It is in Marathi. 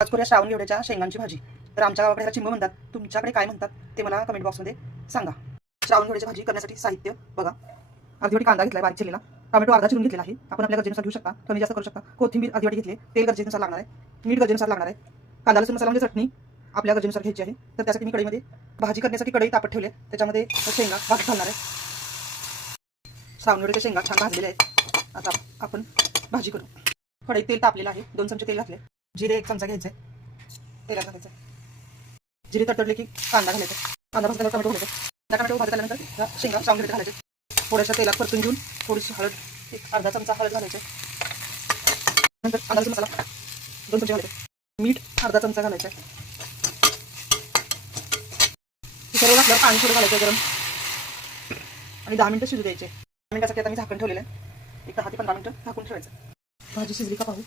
आज करूया श्रावण घेवड्याच्या शेंगांची भाजी. तर आमच्या गावाकडे ह्याला चिंब म्हणतात, तुमच्याकडे काय म्हणतात ते मला कमेंट बॉक्समध्ये सांगा. श्रावण घेवड्याची भाजी करण्यासाठी साहित्य बघा. अर्धी वाटी कांदा घेतला बारीक चिरलेला, टोमॅटो अर्धा चिरून घेतलेला आहे, आपण आपल्या गरजेनुसार घेऊ शकता, कमी जास्त करू शकता. कोथिंबीर अर्धी वाटी घेतली, तेल गरजेनुसार लागणार आहे, मीठ गरजेनुसार लागणार आहे, कांदा लसूण मसाला म्हणजे चटणी आपल्या गरजेनुसार घ्यायची आहे. तर त्यासाठी मी कढईमध्ये भाजी करण्यासाठी कढई तापत ठेवले, त्याच्यामध्ये शेंगा भाजत घालणार आहे. श्रावण घेवड्याच्या शेंगा छान भाजलेल्या आहेत. आता आपण भाजी करू. कढईत तेल तापलेलं आहे, 2 चमचे तेल घातले, जिरे 1 चमचा घ्यायचा आहे, तेलात घालायचं. जिरे तडतडले की कांदा घालायचा, कांदा भाजल्यावर टोमॅटो घालायचा. टोमॅटो भाजत आल्यानंतर शेंगा श्रावण घेवड्यात घालायचे. थोड्याशा तेलात परतून घेऊन थोडीशी हळद, एक अर्धा चमचा हळद घालायचे. नंतर कांदा लसूण मसाला 2 चमचे घालायचे, मीठ अर्धा चमचा घालायचं. सर्व घातल्यावर पाणी थोडं घालायचं गरम आणि 10 मिनिटं शिजू द्यायचे. 10 मिनिटासाठी आता मी झाकण ठेवलेलं आहे. एक 10 ते 15 मिनिटं झाकून ठेवायचं. भाजी शिजली का पाहू.